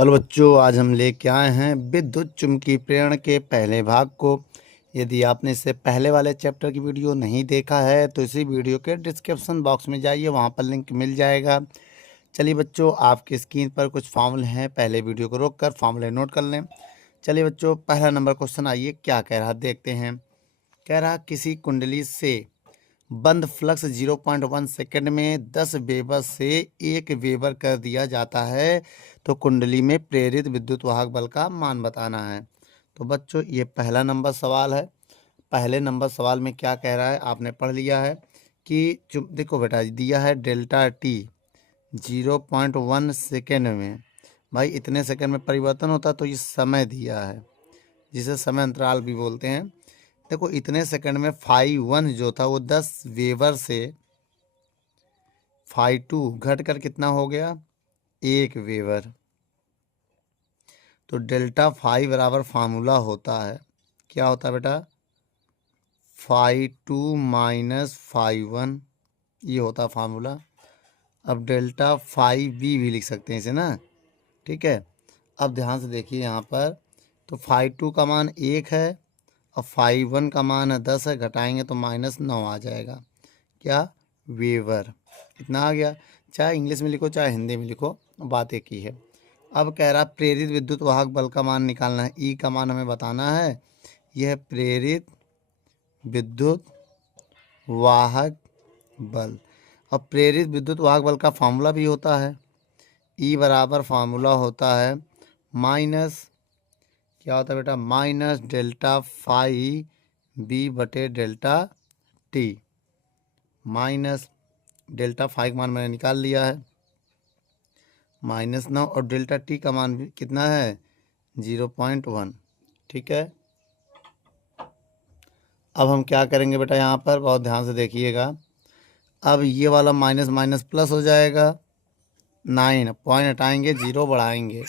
Hello बच्चों, आज हम लेके आए हैं विद्युत चुम्बकीय प्रेरण के पहले भाग को। यदि आपने इससे पहले वाले चैप्टर की वीडियो नहीं देखा है तो इसी वीडियो के डिस्क्रिप्शन बॉक्स में जाइए, वहां पर लिंक मिल जाएगा। चलिए बच्चों, आपकी स्क्रीन पर कुछ फॉर्मूले हैं, पहले वीडियो को रोककर फॉर्मूले नोट कर लें। चलिए बच्चों, पहला नंबर क्वेश्चन आइए क्या कह रहा देखते हैं। कह रहा किसी कुंडली से बंद फ्लक्स 0.1 सेकंड में 10 वेबर से 1 वेबर कर दिया जाता है तो कुंडली में प्रेरित विद्युत वाहक बल का मान बताना है। तो बच्चों, ये पहला नंबर सवाल है। पहले नंबर सवाल में क्या कह रहा है आपने पढ़ लिया है कि देखो बेटा, दिया है डेल्टा टी 0.1 सेकेंड में। भाई इतने सेकंड में परिवर्तन होता तो ये समय दिया है, जिसे समय अंतराल भी बोलते हैं। देखो इतने सेकंड में फाई वन जो था वो 10 वेबर से फाई टू घट कर कितना हो गया, 1 वेबर। तो डेल्टा फाई बराबर फार्मूला होता है, क्या होता है बेटा, phi two minus phi one, ये होता है फार्मूला। अब डेल्टा फाई बी भी लिख सकते हैं इसे ना, ठीक है। अब ध्यान से देखिए यहाँ पर, तो फाई टू का मान 1 है और फाई वन का मान है 10 है, घटाएंगे तो -9 आ जाएगा, क्या, वेवर। कितना आ गया, चाहे इंग्लिश में लिखो चाहे हिंदी में लिखो, बात एक ही है। अब कह रहा प्रेरित विद्युत वाहक बल का मान निकालना है, ई का मान हमें बताना है। यह प्रेरित विद्युत वाहक बल, और प्रेरित विद्युत वाहक बल का फार्मूला भी होता है, ई बराबर फार्मूला होता है माइनस, क्या होता है बेटा, माइनस डेल्टा फाई बी बटे delta t. Minus delta phi का मान मैंने निकाल लिया है -9, और डेल्टा टी का मान भी कितना है 0.1, ठीक है। अब हम क्या करेंगे बेटा, यहाँ पर बहुत ध्यान से देखिएगा। अब ये वाला माइनस माइनस प्लस हो जाएगा, 9 पॉइंट हटाएंगे 0 बढ़ाएंगे।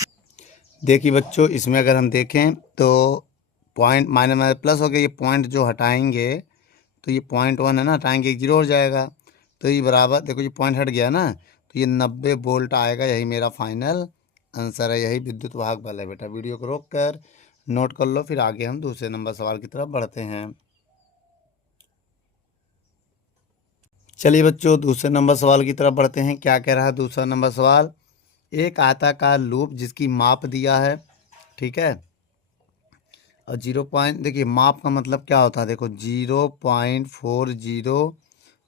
देखिए बच्चों, इसमें अगर हम देखें तो पॉइंट माइनस माइनस प्लस हो गया, ये पॉइंट जो हटाएंगे तो ये -1 है ना, हटाएंगे 0 हो जाएगा। तो ये बराबर, देखो ये पॉइंट हट गया ना, तो ये 90 वोल्ट आएगा। यही मेरा फाइनल आंसर है, यही विद्युत वाहक बल है बेटा। वीडियो को रोक कर नोट कर लो, फिर आगे हम दूसरे नंबर सवाल की तरफ बढ़ते हैं। चलिए बच्चों, दूसरे नंबर सवाल की तरफ बढ़ते हैं। क्या कह रहा है दूसरा नंबर सवाल, एक आयताकार लूप जिसकी माप दिया है, ठीक है। और 0 पॉइंट, देखिए माप का मतलब क्या होता है, देखो 0.40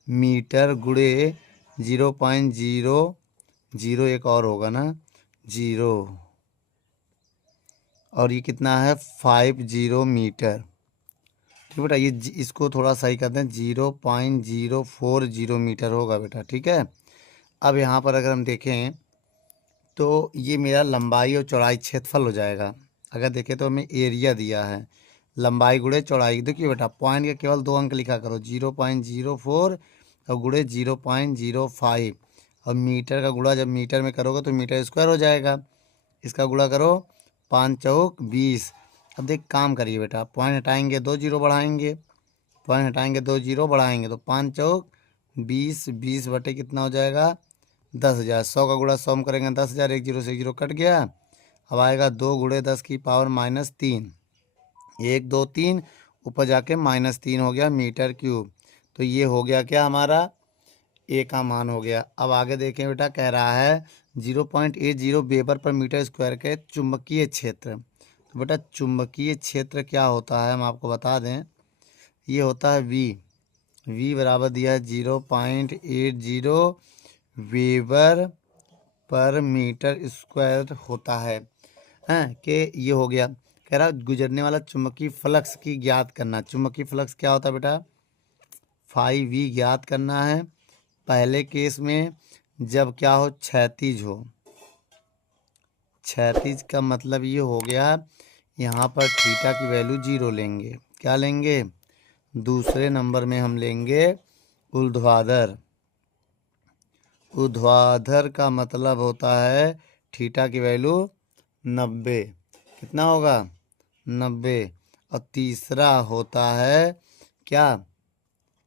मीटर गुड़े 0.00, एक और होगा ना 0, और ये कितना है 50 मीटर, ठीक बेटा। ये इसको थोड़ा सही कर दें, 0.040 मीटर होगा बेटा, ठीक है। अब यहाँ पर अगर हम देखें तो ये मेरा लंबाई और चौड़ाई क्षेत्रफल हो जाएगा। अगर देखें तो हमें एरिया दिया है, लंबाई गुड़े चौड़ाई। देखिए बेटा, पॉइंट के केवल 2 अंक लिखा करो, 0.04 और गुड़े 0.05, और मीटर का गुणा जब मीटर में करोगे तो मीटर स्क्वायर हो जाएगा। इसका गुणा करो 5 चौक 20। अब देख काम करिए बेटा, पॉइंट हटाएंगे 2 जीरो बढ़ाएंगे, पॉइंट हटाएंगे 2 जीरो बढ़ाएंगे, तो 5 चौक 20, 20 बटे कितना हो जाएगा 10,000। 100 का गुणा 100 में करेंगे 10,000, 1 जीरो से 1 जीरो कट गया। अब आएगा 2 गुणे 10 की पावर -3, 1 2 3, ऊपर जाके -3 हो गया मीटर क्यूब। तो ये हो गया क्या हमारा, ए का मान हो गया। अब आगे देखें बेटा, कह रहा है 0.80 वेबर पर मीटर स्क्वायर के चुंबकीय क्षेत्र। तो बेटा चुंबकीय क्षेत्र क्या होता है हम आपको बता दें, ये होता है वी बराबर दिया है 0.80 वेबर पर मीटर स्क्वायर होता है। हैं कि ये हो गया। कह रहा गुजरने वाला चुंबकीय फ्लक्स की ज्ञात करना। चुंबकीय फ्लक्स क्या होता है बेटा, फाई वी ज्ञात करना है। पहले केस में जब क्या हो, क्षैतिज हो, क्षैतिज का मतलब ये हो गया, यहाँ पर थीटा की वैल्यू 0 लेंगे, क्या लेंगे। दूसरे नंबर में हम लेंगे ऊर्ध्वाधर। ऊर्ध्वाधर का मतलब होता है थीटा की वैल्यू 90, कितना होगा 90। और तीसरा होता है क्या,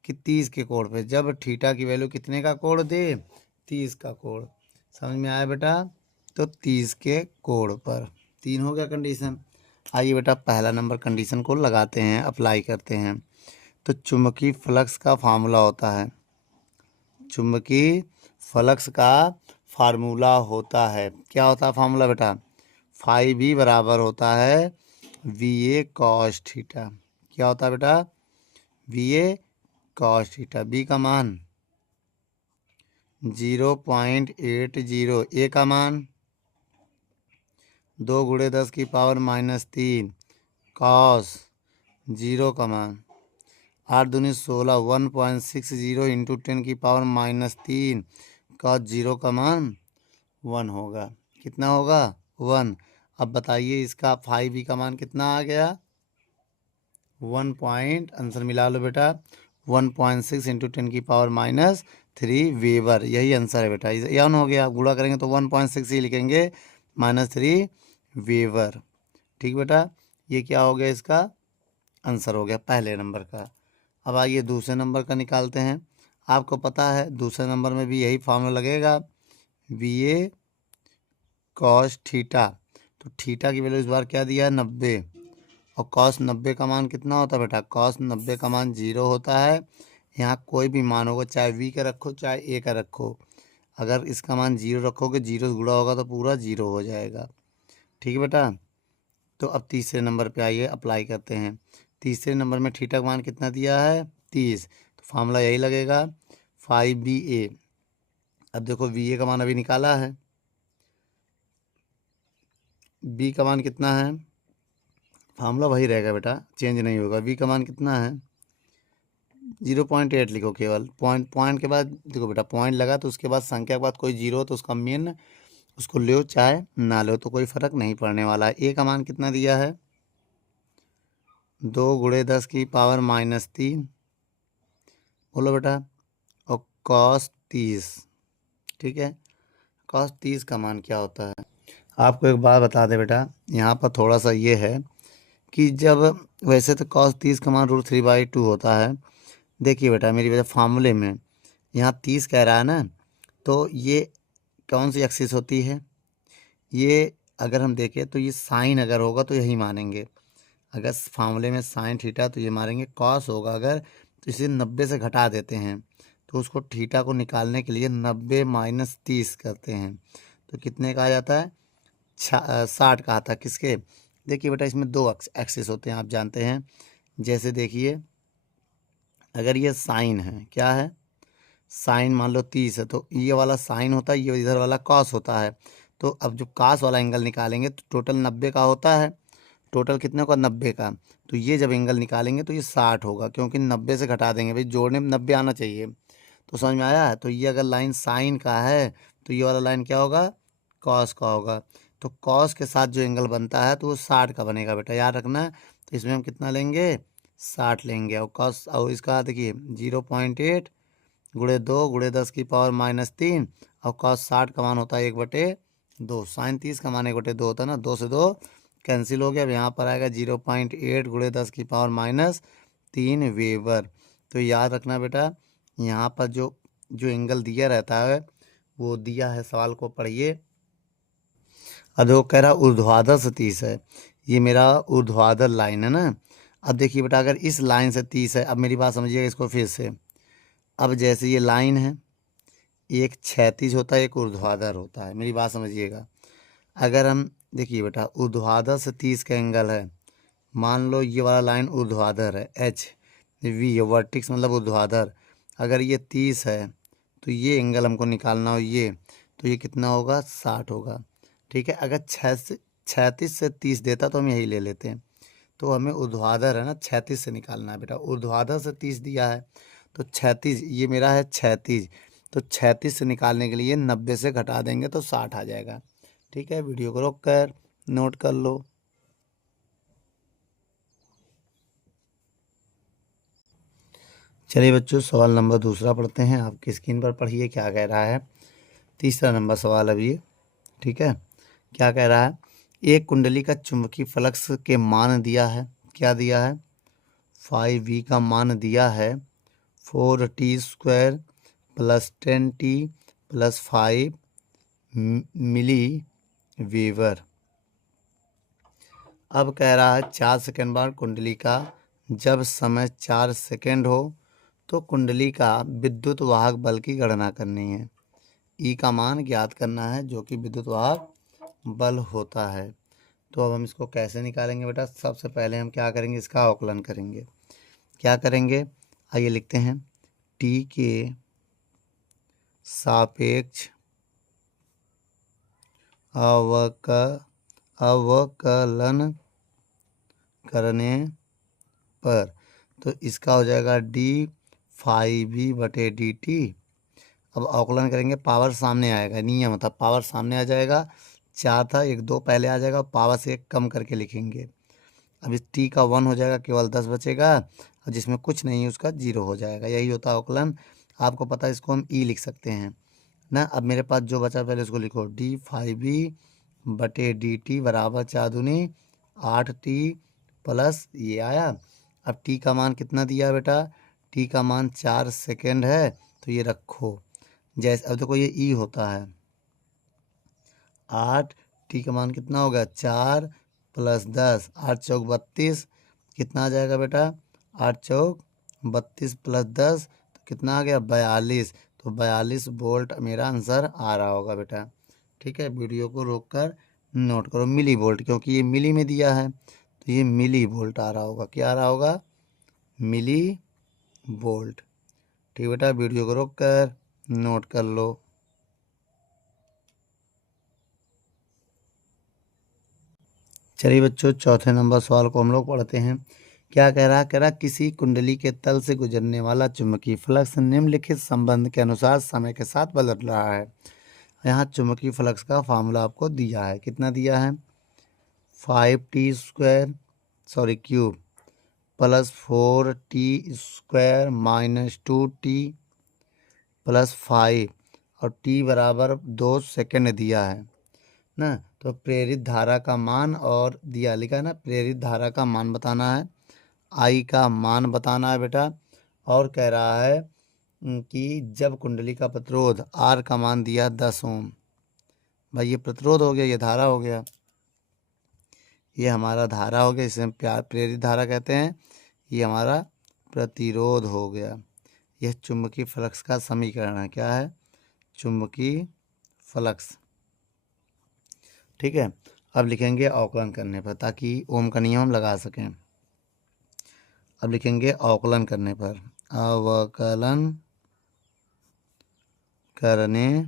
कि 30 के कोण पे, जब थीटा की वैल्यू कितने का कोण दे, 30 का कोण। समझ में आया बेटा। तो 30 के कोण पर। 3 हो गया कंडीशन। आइए बेटा पहला नंबर कंडीशन को लगाते हैं, अप्लाई करते हैं। तो चुंबकीय फ्लक्स का फार्मूला होता है, चुंबकीय फ्लक्स का फार्मूला होता है, क्या होता है फार्मूला बेटा? फाइव भी बराबर होता है वी ए कॉस थीटा। क्या होता है बेटा? V a cos theta. B का मान 0.80, ए का मान 2 × 10⁻³ कॉस 0 का मान 8 दूनी 16 1.60 × 10⁻³ कॉस 0 का मान 1 होगा। कितना होगा? 1। अब बताइए इसका 5 का मान कितना आ गया? 1 पॉइंट, आंसर मिला लो बेटा, 1.6 × 10⁻³ वेबर। यही आंसर है बेटा। यह हो गया, गुणा करेंगे तो 1.6 ही लिखेंगे, -3 वेबर। ठीक बेटा, ये क्या हो गया? इसका आंसर हो गया पहले नंबर का। अब आइए दूसरे नंबर का निकालते हैं। आपको पता है दूसरे नंबर में भी यही फार्मूला लगेगा, वी ए कॉस थीटा। तो थीटा की वैल्यू इस बार क्या दिया है? 90। और कॉस 90 का मान कितना होता है बेटा? कॉस 90 का मान 0 होता है। यहाँ कोई भी मान होगा, चाहे वी का रखो चाहे ए का रखो, अगर इसका मान 0 रखोगे, 0 से गुणा होगा तो पूरा 0 हो जाएगा। ठीक है बेटा। तो अब तीसरे नंबर पे आइए, अप्लाई करते हैं। तीसरे नंबर में थीटा का मान कितना दिया है? 30। तो फार्मूला यही लगेगा, 5BA। अब देखो वी ए का मान अभी निकाला है, बी का मान कितना है? फार्मूला वही रहेगा बेटा, चेंज नहीं होगा। वी का मान कितना है? 0.8 लिखो केवल। पॉइंट के बाद देखो बेटा, पॉइंट लगा तो उसके बाद संख्या के बाद कोई जीरो तो उसका मेन उसको लो, चाहे ना लो तो कोई फर्क नहीं पड़ने वाला है। ए का मान कितना दिया है? 2 × 10⁻³ बोलो बेटा। और कॉस 30। ठीक है, कॉस 30 का मान क्या होता है? आपको एक बात बता दे बेटा, यहाँ पर थोड़ा सा ये है कि जब वैसे तो कॉस 30 का मान √3/2 होता है। देखिए बेटा मेरी वजह फार्मूले में यहाँ 30 कह रहा है ना, तो ये कौन सी एक्सिस होती है? ये अगर हम देखें तो ये साइन अगर होगा तो यही मानेंगे। अगर फार्मूले में साइन थीटा तो ये मारेंगे। कॉस होगा अगर तो इसे 90 से घटा देते हैं, तो उसको थीटा को निकालने के लिए 90 - 30 करते हैं, तो कितने का आ जाता है? 60 का आता है। किसके? देखिए बेटा इसमें दो एक्सिस होते हैं, आप जानते हैं। जैसे देखिए अगर ये साइन है, क्या है? साइन मान लो 30 है, तो ये वाला साइन होता है, ये इधर वाला कॉस होता है। तो अब जो कॉस वाला एंगल निकालेंगे तो टोटल 90 का होता है। टोटल कितने का? 90 का। तो ये जब एंगल निकालेंगे तो ये 60 होगा, क्योंकि 90 से घटा देंगे भाई, जोड़ने में 90 आना चाहिए। तो समझ में आया? तो ये अगर लाइन साइन का है तो ये वाला लाइन क्या होगा? कॉस का होगा। तो कॉस के साथ जो एंगल बनता है तो वो 60 का बनेगा बेटा, याद रखना। तो इसमें हम कितना लेंगे? 60 लेंगे। और कॉस और इसका देखिए 0.8 × 2 × 10⁻³ और कॉस 60 का मान होता है 1/2। साइन 30 का मान 1/2 होता है ना, 2 से 2 कैंसिल हो गया। अब यहाँ पर आएगा 0.8 × 10⁻³ वेबर। तो याद रखना बेटा, यहाँ पर जो जो एंगल दिया रहता है वो दिया है, सवाल को पढ़िए। अब देखो कह रहा ऊर्ध्वाधर से 30 है, ये मेरा ऊर्ध्वाधर लाइन है ना। अब देखिए बेटा अगर इस लाइन से 30 है, अब मेरी बात समझिएगा इसको फिर से। अब जैसे ये लाइन है, एक क्षैतिज होता है एक ऊर्ध्वाधर होता है, मेरी बात समझिएगा। अगर हम देखिए बेटा ऊर्ध्वाधर से 30 का एंगल है, मान लो ये वाला लाइन ऊर्ध्वाधर है, एच वी वर्टिक्स मतलब ऊर्ध्वाधर। अगर ये 30 है तो ये एंगल हमको निकालना हो ये, तो ये कितना होगा? 60 होगा। ठीक है, अगर 36 से 30 देता तो हम यही ले लेते हैं। तो हमें ऊर्ध्वाधर है ना, 36 से निकालना है बेटा। ऊर्ध्वाधर से 30 दिया है तो 36, ये मेरा है 36, तो 36 से निकालने के लिए 90 से घटा देंगे तो 60 आ जाएगा। ठीक है, वीडियो को रोक कर नोट कर लो। चलिए बच्चों सवाल नंबर दूसरा पढ़ते हैं, आपकी स्क्रीन पर पढ़िए क्या कह रहा है। तीसरा नंबर सवाल अभी ये। ठीक है, क्या कह रहा है? एक कुंडली का चुंबकीय फ्लक्स के मान दिया है, क्या दिया है? 5V का मान दिया है 4t² + 10t + 5 मिली वीवर। अब कह रहा है 4 सेकंड बाद कुंडली का जब समय 4 सेकंड हो तो कुंडली का विद्युत वाहक बल की गणना करनी है। ई का मान ज्ञात करना है जो कि विद्युत वाहक बल होता है। तो अब हम इसको कैसे निकालेंगे बेटा? सबसे पहले हम क्या करेंगे, इसका अवकलन करेंगे। क्या करेंगे, आइए लिखते हैं। टी के सापेक्ष अवकलन करने पर तो इसका हो जाएगा d∅v/dt। अब अवकलन करेंगे, पावर सामने आएगा, नियम होता पावर सामने आ जाएगा। 4 था, 1 2 पहले आ जाएगा, पावर से 1 कम करके लिखेंगे। अब इस t का 1 हो जाएगा, केवल 10 बचेगा, और जिसमें कुछ नहीं है उसका 0 हो जाएगा। यही होता है अवकलन। आपको पता है, इसको हम ई लिख सकते हैं ना। अब मेरे पास जो बचा पहले उसको लिखो, d∅v/dt बराबर 4 दूनी 8t प्लस ये आया। अब t का मान कितना दिया बेटा? t का मान 4 सेकेंड है, तो ये रखो जैसे। अब देखो ये ई होता है 8, t का मान कितना होगा? 4 प्लस 10, 8 चौक 32, कितना आ जाएगा बेटा? 8 चौक 32 प्लस 10 तो कितना आ गया? 42। तो 42 वोल्ट मेरा आंसर आ रहा होगा बेटा। ठीक है, वीडियो को रोक कर नोट करो। मिली वोल्ट, क्योंकि ये मिली में दिया है तो ये मिली वोल्ट आ रहा होगा। क्या आ रहा होगा? Millivolt. ठीक बेटा, वीडियो को रोक कर नोट कर लो। चलिए बच्चों, चौथे नंबर सवाल को हम लोग पढ़ते हैं। क्या कह रहा है? कह रहा किसी कुंडली के तल से गुजरने वाला चुंबकीय फ्लक्स निम्नलिखित संबंध के अनुसार समय के साथ बदल रहा है। यहाँ चुंबकीय फ्लक्स का फार्मूला आपको दिया है। कितना दिया है? 5t² cube plus 4t² minus 2t plus 5 और t बराबर 2 सेकेंड दिया है ना। तो प्रेरित धारा का मान और दिया लिखा है ना, प्रेरित धारा का मान बताना है, आई का मान बताना है बेटा। और कह रहा है कि जब कुंडली का प्रतिरोध आर का मान दिया 10 ओम। भाई ये प्रतिरोध हो गया, ये धारा हो गया, ये हमारा धारा हो गया, इसे हम प्रेरित धारा कहते हैं। ये हमारा प्रतिरोध हो गया। यह चुंबकीय फ्लक्स का समीकरण है। क्या है? चुंबकीय फ्लक्स। ठीक है, अब लिखेंगे अवकलन करने पर, ताकि ओम का नियम हम लगा सकें। अब लिखेंगे अवकलन करने पर, अवकलन करने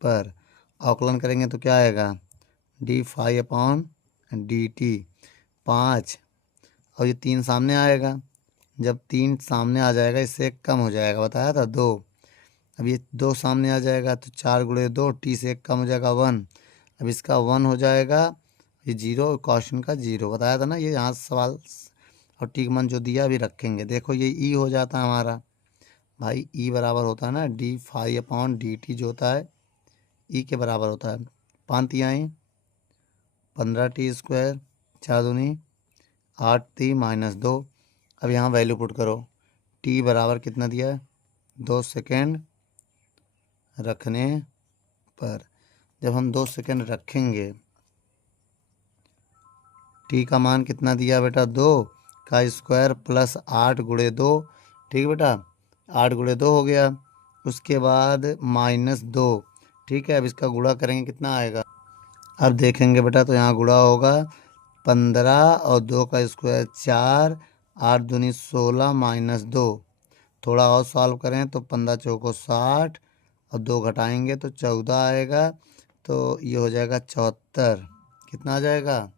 पर अवकलन करेंगे तो क्या आएगा? d∅/dt 5, और ये 3 सामने आएगा। जब 3 सामने आ जाएगा, इससे 1 कम हो जाएगा, बताया था 2। अब ये 2 सामने आ जाएगा तो 4 गुणे 2, t से 1 कम हो जाएगा 1। अब इसका 1 हो जाएगा, ये 0, क्वेश्चन का 0 बताया था ना। ये यहाँ सवाल और टी का मान जो दिया अभी रखेंगे। देखो ये ई हो जाता है हमारा। भाई ई बराबर होता है ना d∅/dt, जो होता है ई के बराबर होता है। 5 तिहाई 15t², 4 दूनी 8t माइनस 2। अब यहाँ वैल्यू पुट करो। t बराबर कितना दिया है? 2 सेकेंड रखने पर। जब हम 2 सेकेंड रखेंगे, t का मान कितना दिया बेटा? 2 का स्क्वायर प्लस 8 गुणे 2। ठीक बेटा, 8 गुणे 2 हो गया। उसके बाद माइनस 2। ठीक है, अब इसका गुणा करेंगे, कितना आएगा? अब देखेंगे बेटा, तो यहाँ गुणा होगा 15 और 2 का स्क्वायर 4, 8 दूनी 16 माइनस 2। थोड़ा और सॉल्व करें तो 15 चौको 60 और 2 घटाएंगे तो 14 आएगा। तो ये हो जाएगा 74। कितना आ जाएगा?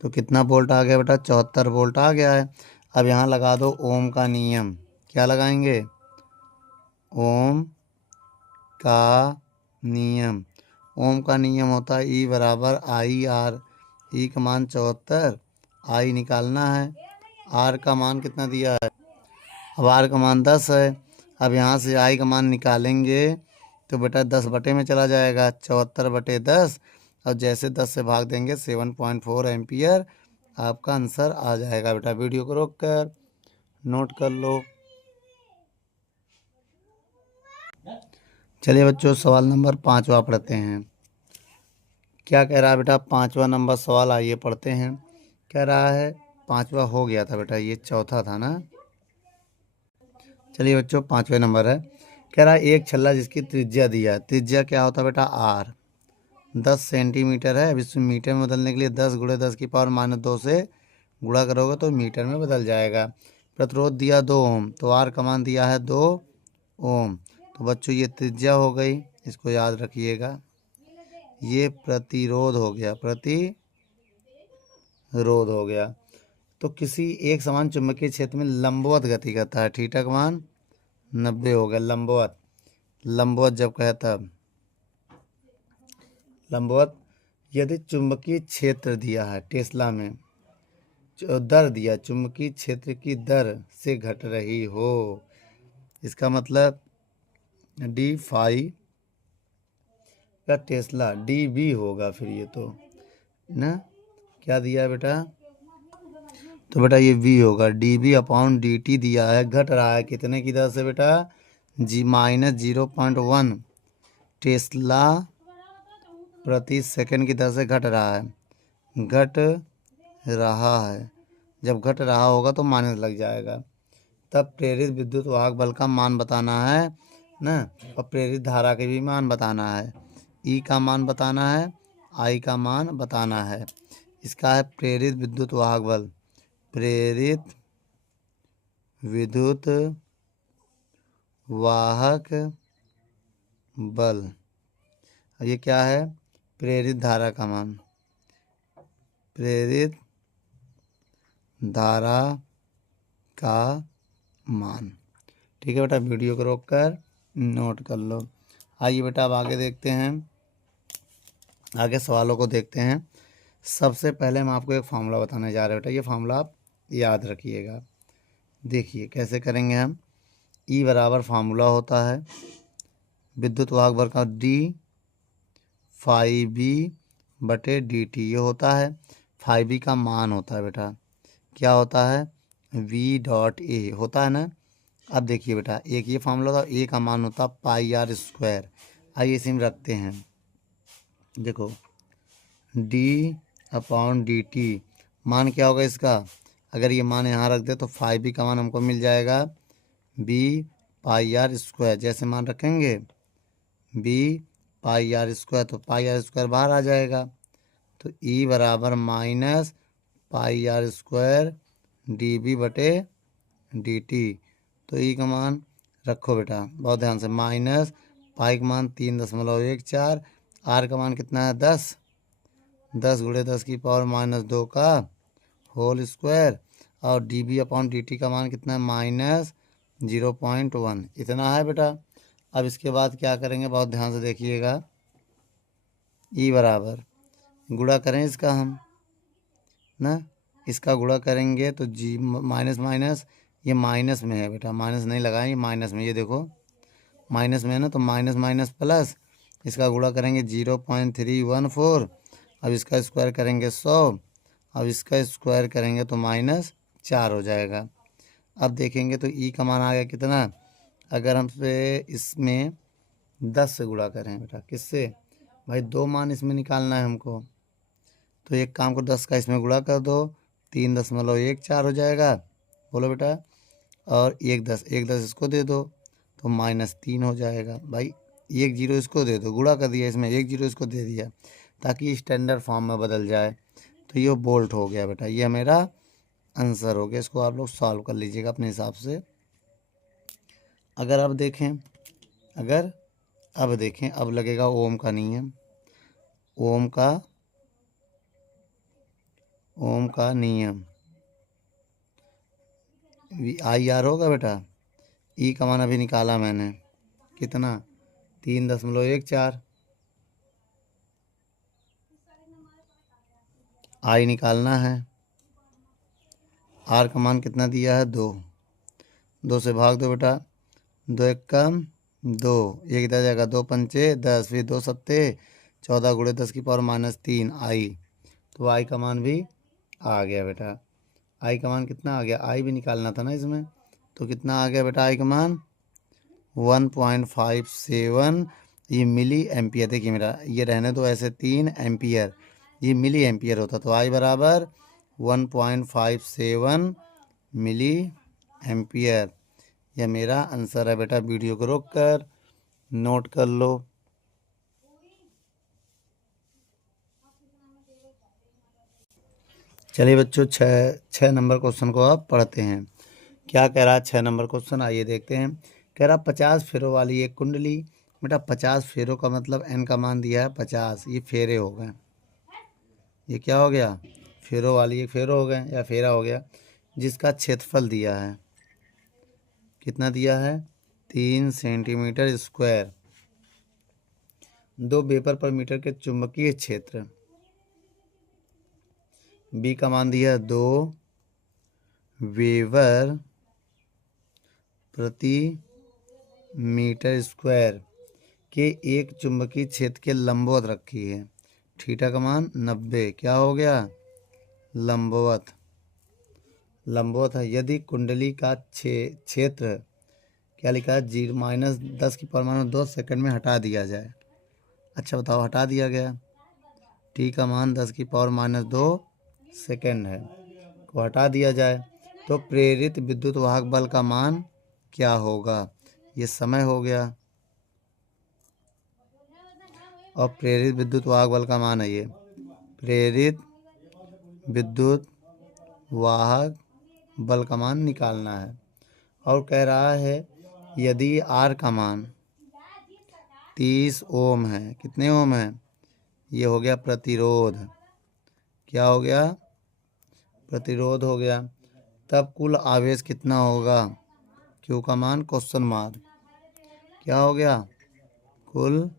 तो कितना वोल्ट आ गया बेटा? 74 वोल्ट आ गया है। अब यहाँ लगा दो ओम का नियम। क्या लगाएंगे? ओम का नियम। ओम का नियम होता है ई बराबर आई आर। ई का मान 74, आई निकालना है। आर का मान कितना दिया है? अब आर का मान 10 है। अब यहाँ से आई का मान निकालेंगे तो बेटा 10 बटे में चला जाएगा, 74/10, और जैसे 10 से भाग देंगे 7.4 एम्पियर आपका आंसर आ जाएगा बेटा। वीडियो को रोक कर नोट कर लो। चलिए बच्चों, सवाल नंबर 5 पढ़ते हैं। क्या कह रहा है बेटा, 5वां नंबर सवाल, आइए पढ़ते हैं। कह रहा है 5वां हो गया था बेटा, ये चौथा था ना। चलिए बच्चों 5वें नंबर है। कह रहा है एक छल्ला जिसकी त्रिज्या दिया है, त्रिज्या क्या होता है बेटा, आर 10 सेंटीमीटर है। अब इसमें मीटर में बदलने के लिए 10 गुणे 10 की पावर -2 से गुणा करोगे तो मीटर में बदल जाएगा। प्रतिरोध दिया 2 ओम, तो आर का मान दिया है 2 ओम। तो बच्चों ये त्रिज्या हो गई, इसको याद रखिएगा। ये प्रतिरोध हो गया, प्रतिरोध हो गया। तो किसी एक समान चुंबकीय क्षेत्र में लंबवत गति करता है, थीटा का मान 90 हो गया। लंबवत, लंबवत जब कहे तब लंबवत, यदि चुंबकीय क्षेत्र दिया है टेस्ला में, दर दिया, चुंबकीय क्षेत्र की दर से घट रही हो, इसका मतलब डी फाई का टेस्ला डी बी होगा। फिर ये तो ना, क्या दिया है बेटा, तो बेटा ये v होगा, d b upon d t दिया है। घट रहा है कितने की दर से बेटा, जी -0.1 टेस्ला प्रति सेकंड की दर से घट रहा है, घट रहा है। जब घट रहा होगा तो माइनस लग जाएगा। तब प्रेरित विद्युत वाहक बल का मान बताना है ना, और प्रेरित धारा के भी मान बताना है। ई का मान बताना है, आई का मान बताना है। इसका है प्रेरित विद्युत वाहक बल, प्रेरित विद्युत वाहक बल। और ये क्या है, प्रेरित धारा का मान, प्रेरित धारा का मान। ठीक है बेटा, वीडियो को रोक कर नोट कर लो। आइए बेटा अब आगे देखते हैं, आगे सवालों को देखते हैं। सबसे पहले हम आपको एक फार्मूला बताने जा रहे हैं बेटा, ये फार्मूला आप याद रखिएगा। देखिए कैसे करेंगे हम। ई बराबर फार्मूला होता है विद्युत वाहक बल का, डी फाई बी बटे डी टी, ये होता है। फाई बी का मान होता है बेटा, क्या होता है, वी डॉट ए होता है ना। अब देखिए बेटा, एक ये फार्मूला था, ए का मान होता पाई आर स्क्वायर। आइए इसी में रखते हैं, देखो डी अपॉन डी टी, मान क्या होगा इसका, अगर ये मान यहाँ रख दे तो 5b का मान हमको मिल जाएगा b पाई आर स्क्वायर। जैसे मान रखेंगे b पाई आर स्क्वायर, तो पाई आर स्क्वायर बाहर आ जाएगा। तो e बराबर minus pi r square d b बटे डी टी। तो ई का मान रखो बेटा बहुत ध्यान से, माइनस पाई का मान 3.14, आर का मान कितना है 10, 10 गुणे 10 की पावर -2 का होल स्क्वायर, और d b upon d t का मान कितना है -0.1, इतना है बेटा। अब इसके बाद क्या करेंगे, बहुत ध्यान से देखिएगा। ई बराबर गुणा करें इसका हम ना, इसका गुणा करेंगे तो जी माइनस माइनस, ये माइनस में है बेटा, माइनस नहीं लगाएं, ये माइनस में, ये देखो माइनस में है ना, तो माइनस माइनस प्लस, इसका गुणा करेंगे 0.314। अब इसका स्क्वायर करेंगे 100, अब इसका स्क्वायर करेंगे तो -4 हो जाएगा। अब देखेंगे तो ई का मान आ गया कितना, अगर हमसे इसमें 10 से गुणा करें बेटा, किससे भाई, 2 मान इसमें निकालना है हमको। तो एक काम को 10 का इसमें गुणा कर दो, 3.14 हो जाएगा, बोलो बेटा, और एक 10 इसको दे दो तो -3 हो जाएगा। भाई 1 0 इसको दे दो, गुणा कर दिया इसमें, 1 0 इसको दे दिया ताकि स्टैंडर्ड फॉर्म में बदल जाए। तो ये बोल्ट हो गया बेटा, ये मेरा आंसर हो गया। इसको आप लोग सॉल्व कर लीजिएगा अपने हिसाब से। अगर अब देखें, अब लगेगा ओम का नियम, ओम का नियम आई आर होगा बेटा। ई का मान अभी निकाला मैंने कितना, 3.14, आई निकालना है, आर का मान कितना दिया है 2, 2 से भाग दो बेटा, 2 एक कम 2, एक इधर जाएगा, 2 पंचे 10, फिर 2 सत्ते 14 गुणे 10 की पावर -3 आई। तो आई का मान भी आ गया बेटा। आई का मान कितना आ गया, आई भी निकालना था ना इसमें, तो कितना आ गया बेटा आई का मान 1.57 ये मिली एम्पियर, देखिए मेरा ये रहने दो ऐसे 3 एम्पियर, ये मिली एम्पियर होता, तो आई बराबर 1.57 मिली एम्पियर। यह मेरा आंसर है बेटा। वीडियो को रोक कर नोट कर लो। चलिए बच्चों, छः नंबर क्वेश्चन को आप पढ़ते हैं। क्या कह रहा है 6 नंबर क्वेश्चन, आइए देखते हैं। कह रहा 50 फेरों वाली एक कुंडली। बेटा 50 फेरों का मतलब एन का मान दिया है 50, ये फेरे हो गए। ये क्या हो गया, फेरों वाली एक फेरो हो गए या फेरा हो गया। जिसका क्षेत्रफल दिया है, कितना दिया है, 3 centimetre square. 2 weber per metre के चुंबकीय क्षेत्र, बी का मान दिया 2 वेबर प्रति मीटर स्क्वायर के एक चुंबकीय क्षेत्र के लंबवत रखी है। थीटा का मान 90, क्या हो गया, लंबवत। लंबवत है। यदि कुंडली का क्षेत्र, क्या लिखा है, 0 - 10⁻² सेकंड में हटा दिया जाए। अच्छा बताओ, हटा दिया गया, टी का मान 10⁻² सेकंड है, को हटा दिया जाए तो प्रेरित विद्युत वाहक बल का मान क्या होगा। ये समय हो गया, और प्रेरित विद्युत वाहक बल का मान है ये, प्रेरित विद्युत वाहक बल का मान निकालना है। और कह रहा है यदि आर का मान 30 ओम है, कितने ओम है, ये हो गया प्रतिरोध, क्या हो गया, प्रतिरोध हो गया, तब कुल आवेश कितना होगा, क्यू का मान क्वेश्चन मार्क, क्या हो गया, कुल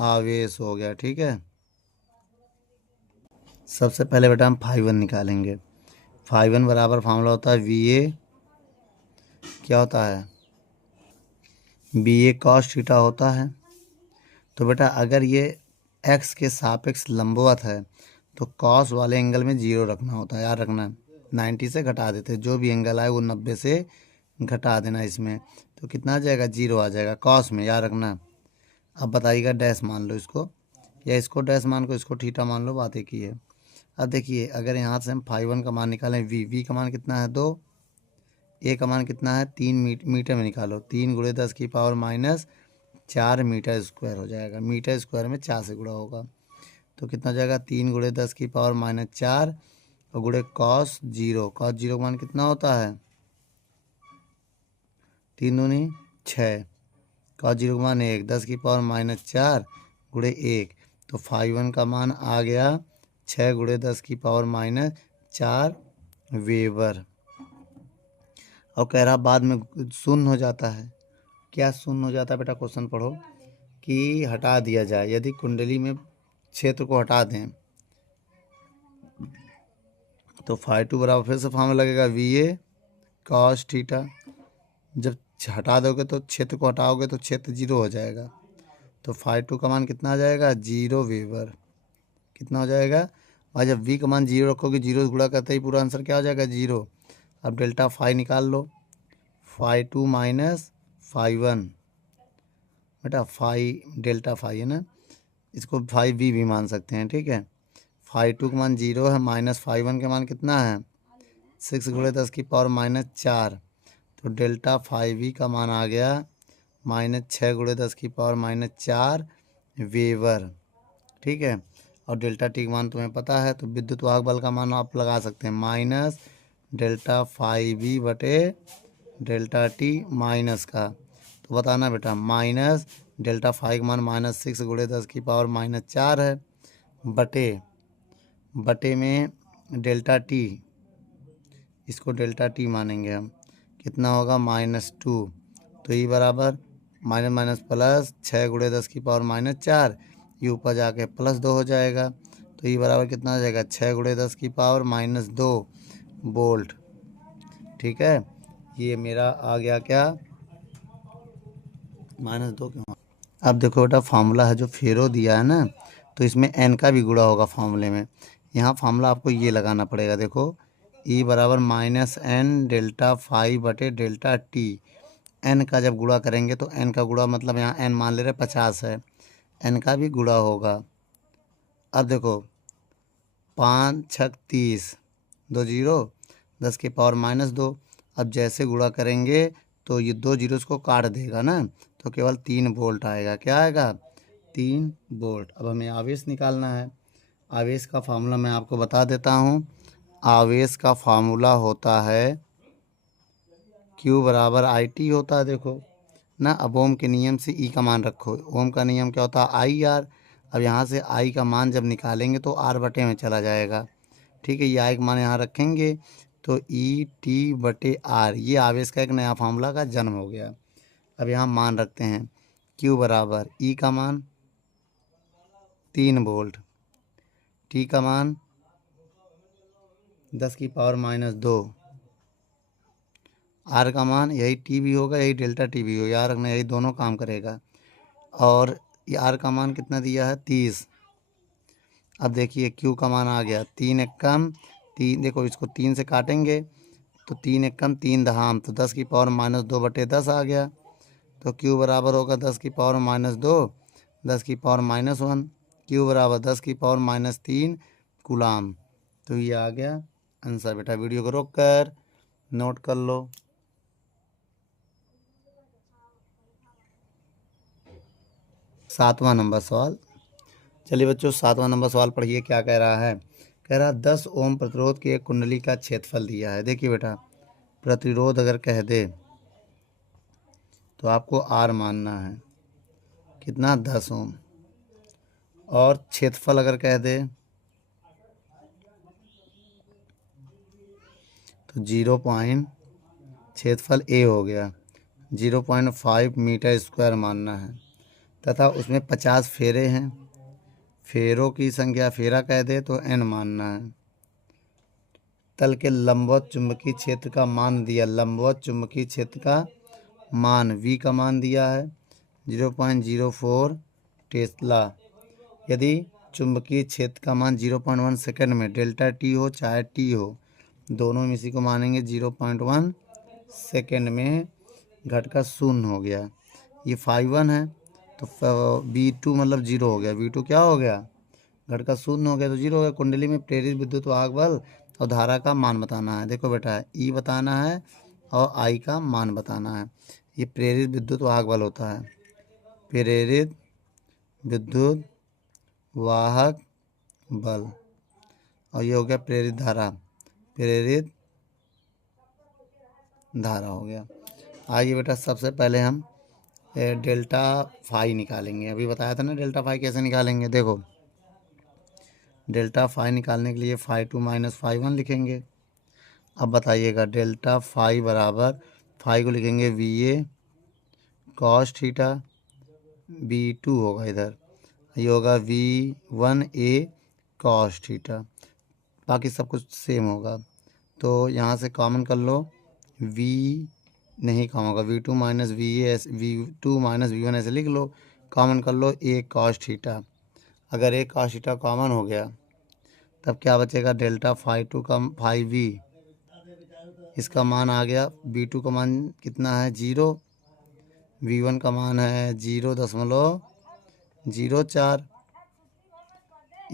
आवेश हो गया। ठीक है, सबसे पहले बेटा हम φ1 निकालेंगे। φ1 बराबर फार्मूला होता है VA, क्या होता है, BA cos थीटा होता है। तो बेटा अगर ये x के सापेक्ष लंबवत है तो कॉस वाले एंगल में 0 रखना होता है, याद रखना। 90 से घटा देते, जो भी एंगल आए वो 90 से घटा देना इसमें, तो कितना आ जाएगा, 0 आ जाएगा कॉस में, याद रखना। अब बताइएगा, डैश मान लो इसको, या इसको डैश मान को, इसको थीटा मान लो, बात एक ही है। अब देखिए अगर यहाँ से हम φ1 का मान निकालें, V का मान कितना है 2, A का मान कितना है 3 मीटर में निकालो, 3 × 10⁻⁴ मीटर स्क्वायर हो जाएगा। मीटर स्क्वायर में 4 से गुणा होगा तो कितना हो जाएगा, 3 × 10⁻⁴ और गुणे cos 0, cos 0 का मान कितना होता है, 3 दूनी 6, cos 0 का मान 1, 10⁻⁴ गुणे 1, तो φ1 का मान आ गया 6 × 10⁻⁴ वेबर। और कह रहा बाद में शून्य हो जाता है, क्या शून्य हो जाता है बेटा, क्वेश्चन पढ़ो, कि हटा दिया जाए। यदि कुंडली में क्षेत्र को हटा दें तो φ2 बराबर फिर से फार्मूला लगेगा VA cos थीटा। जब हटा दोगे तो क्षेत्र को हटाओगे तो क्षेत्र 0 हो जाएगा, तो φ2 का मान कितना आ जाएगा, 0 वेबर, कितना हो जाएगा। और जब V का मान 0 रखोगे, 0 से गुणा करते ही पूरा आंसर क्या हो जाएगा, 0। अब डेल्टा फाई निकाल लो, φ2 माइनस φ1, बेटा डेल्टा फाई है ना, इसको φV भी मान सकते हैं। ठीक है, φ2 का मान 0 है, माइनस φ1 का मान कितना है, 6 × 10⁻⁴, तो डेल्टा φV का मान आ गया -6 × 10⁻⁴ वेबर। ठीक है, और डेल्टा टी का मान तुम्हें पता है, तो विद्युत वाहक बल का मान आप लगा सकते हैं माइनस डेल्टा φV बटे डेल्टा टी माइनस का। तो बताना बेटा, माइनस डेल्टा फाई का मान -6 × 10⁻⁴ है, बटे में डेल्टा टी, इसको डेल्टा टी मानेंगे हम, कितना होगा -2, तो ये बराबर माइनस माइनस प्लस 6 × 10⁻⁴, ये ऊपर जाके +2 हो जाएगा, तो ये बराबर कितना हो जाएगा, 6 × 10⁻⁻2 वोल्ट। ठीक है, ये मेरा आ गया क्या, -2 क्यों। अब देखो बेटा, फार्मूला है जो फेरो दिया है ना, तो इसमें एन का भी गुणा होगा फार्मूले में। यहाँ फार्मूला आपको ये लगाना पड़ेगा, देखो E बराबर -n डेल्टा फाई बटे डेल्टा टी, एन का जब गुणा करेंगे तो एन का गुणा मतलब यहाँ एन मान ले रहे 50 है, एन का भी गुणा होगा। अब देखो 5 छक 30, 2 जीरो, 10 की पावर -2। अब जैसे गुणा करेंगे तो ये 2 जीरो को काट देगा ना, तो केवल 3 वोल्ट आएगा। क्या आएगा? 3 वोल्ट। अब हमें आवेश निकालना है। आवेश का फार्मूला मैं आपको बता देता हूँ। आवेश का फार्मूला होता है Q बराबर IT होता है, देखो ना। अब ओम के नियम से E का मान रखो। ओम का नियम क्या होता है? IR। अब यहाँ से I का मान जब निकालेंगे तो R बटे में चला जाएगा। ठीक है, ये I का मान यहाँ रखेंगे तो ET/R, ये आवेश का एक नया फार्मूला का जन्म हो गया। अब यहाँ मान रखते हैं Q बराबर E का मान 3 वोल्ट, T का मान 10 की पावर -2, R का मान यही T भी होगा, यही डेल्टा T भी होगा, याद रखना, यही दोनों काम करेगा। और ये R का मान कितना दिया है? 30। अब देखिए Q का मान आ गया 3 एकम 3, देखो इसको 3 से काटेंगे तो 3 एकम 3 दहाम, तो 10 की पावर -2/10 आ गया। तो Q बराबर होगा 10 की पावर -2, 10 की पावर -1। Q बराबर 10 की पावर -3 कूलाम। तो ये आ गया आंसर। बेटा वीडियो को रोक कर नोट कर लो। 7वां नंबर सवाल। चलिए बच्चों, 7वां नंबर सवाल पढ़िए क्या कह रहा है। कह रहा 10 ओम प्रतिरोध की एक कुंडली का क्षेत्रफल दिया है। देखिए बेटा, प्रतिरोध अगर कह दे तो आपको R मानना है, कितना? 10 ओम। और क्षेत्रफल अगर कह दे तो 0. क्षेत्रफल A हो गया 0.5 मीटर स्क्वायर मानना है, तथा उसमें 50 फेरे हैं। फेरों की संख्या, फेरा कह दे तो N मानना है। तल के लंबवत चुंबकीय क्षेत्र का मान दिया, लंबवत चुंबकीय क्षेत्र का मान V का मान दिया है 0.04 टेस्ला। यदि चुंबकीय क्षेत्र का मान 0.1 सेकेंड में डेल्टा T हो चाहे T हो, दोनों में इसी को मानेंगे 0.1 सेकेंड में घटकर शून्य हो गया। ये φ1 है तो V2 मतलब 0 हो गया। V2 क्या हो गया? घटकर शून्य हो गया तो 0 हो गया। कुंडली में प्रेरित विद्युत वाहक बल और धारा का मान बताना है। देखो बेटा, E बताना है और I का मान बताना है। ये प्रेरित विद्युत वाहक बल होता है, प्रेरित विद्युत वाहक बल। और ये हो गया प्रेरित धारा, प्रेरित धारा हो गया। आइए बेटा, सबसे पहले हम डेल्टा फाई निकालेंगे। अभी बताया था ना डेल्टा फाई कैसे निकालेंगे। देखो, डेल्टा फाई निकालने के लिए φ2 - φ1 लिखेंगे। अब बताइएगा, डेल्टा फाई बराबर, फाई को लिखेंगे VA cos थीटा, V2 होगा इधर, ये होगा V1A cos थीटा। बाकी सब कुछ सेम होगा, तो यहाँ से कॉमन कर लो। V नहीं कम होगा, V2 - VA, V2 - V1 ऐसे लिख लो। कॉमन कर लो A cos थीटा। अगर A cos थीटा कॉमन हो गया तब क्या बचेगा? डेल्टा φ2 का φV, इसका मान आ गया। V2 का मान कितना है? 0। V1 का मान है 0.04।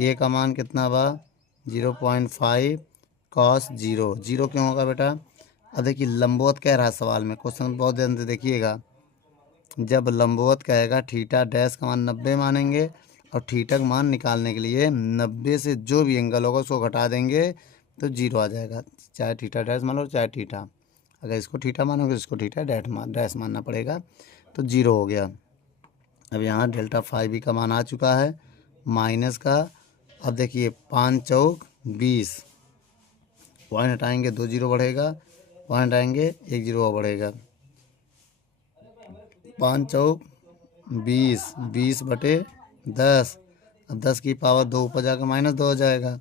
A का मान कितना बा? 0.5 cos 0। 0 क्यों होगा बेटा? अब देखिए, लंबवत कह रहा है सवाल में, क्वेश्चन बहुत ध्यान से देखिएगा। जब लंबवत कहेगा थीटा डैश का मान 90 मानेंगे, और थीटा का मान निकालने के लिए 90 से जो भी एंगल होगा उसको घटा देंगे तो 0 आ जाएगा। चाहे थीटा डैश मान लो चाहे थीटा, अगर इसको थीटा मानोगे तो इसको थीटा डैश मानना पड़ेगा, तो 0 हो गया। अब यहाँ डेल्टा फाई का मान आ चुका है माइनस का। अब देखिए 5 चौक 20, पॉइंट हटाएंगे 2 जीरो बढ़ेगा, पॉइंट हटाएंगे 1 जीरो बढ़ेगा। 5 चौक 20, 20/10। अब 10 की पावर 2 ऊपर जाकर -2 हो जाएगा।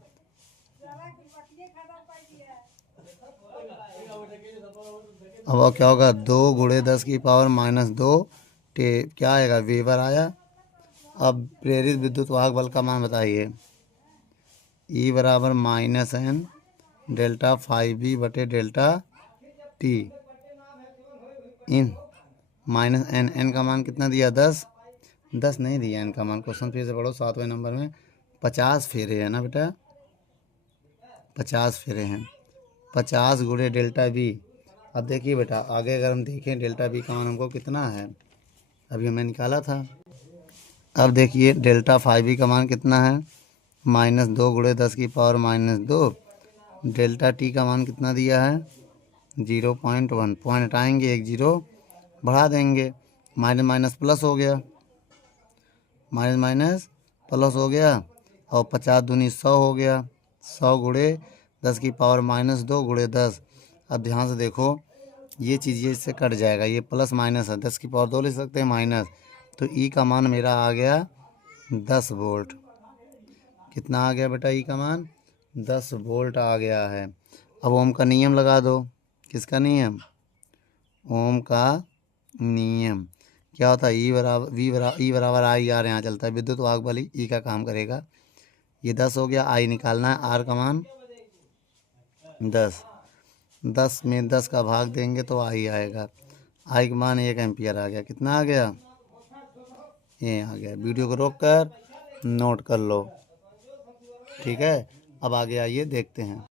अब और क्या होगा? 2 × 10 की पावर -2 क्या आएगा? वेबर आया। अब प्रेरित विद्युत वाहक बल का मान बताइए। E बराबर -N डेल्टा φB/डेल्टा T इन माइनस एन, एन का मान कितना दिया 10, 10 नहीं दिया एन का मान। क्वेश्चन फिर से पढ़ो 7वें नंबर में। 50 फेरे है ना बेटा, 50 फेरे हैं। 50 गुणे डेल्टा बी। अब देखिए बेटा आगे अगर हम देखें डेल्टा बी का मान हमको कितना है, अभी हमने निकाला था। अब देखिए डेल्टा 5 का मान कितना है, -2 गुणे 10 की पावर -2। डेल्टा टी का मान कितना दिया है 0.1। पॉइंट हटाएंगे, एक जीरो बढ़ा देंगे, माइनस माइनस प्लस हो गया, माइनस माइनस प्लस हो गया, और 50 दूनी 100 हो गया। 100 गुणे 10 की पावर -2 गुणे 10। अब ध्यान से देखो ये चीज़ ये इससे कट जाएगा, ये प्लस माइनस है, 10 की पावर 2 ले सकते हैं माइनस, तो ई का मान मेरा आ गया 10 वोल्ट। कितना आ गया बेटा ई का मान 10 वोल्ट आ गया है। अब ओम का नियम लगा दो। किसका नियम, ओम का नियम। क्या होता है, ई बराबर आई आर, यहाँ चलता है विद्युत वाहक बल ई का काम करेगा। ये 10 हो गया, आई निकालना है, आर का मान 10, 10 में 10 का भाग देंगे तो आई आएगा। आई का मान 1 एम्पियर आ गया। कितना आ गया, ये आ गया। वीडियो को रोक कर नोट कर लो, ठीक है। अब आगे आइए देखते हैं।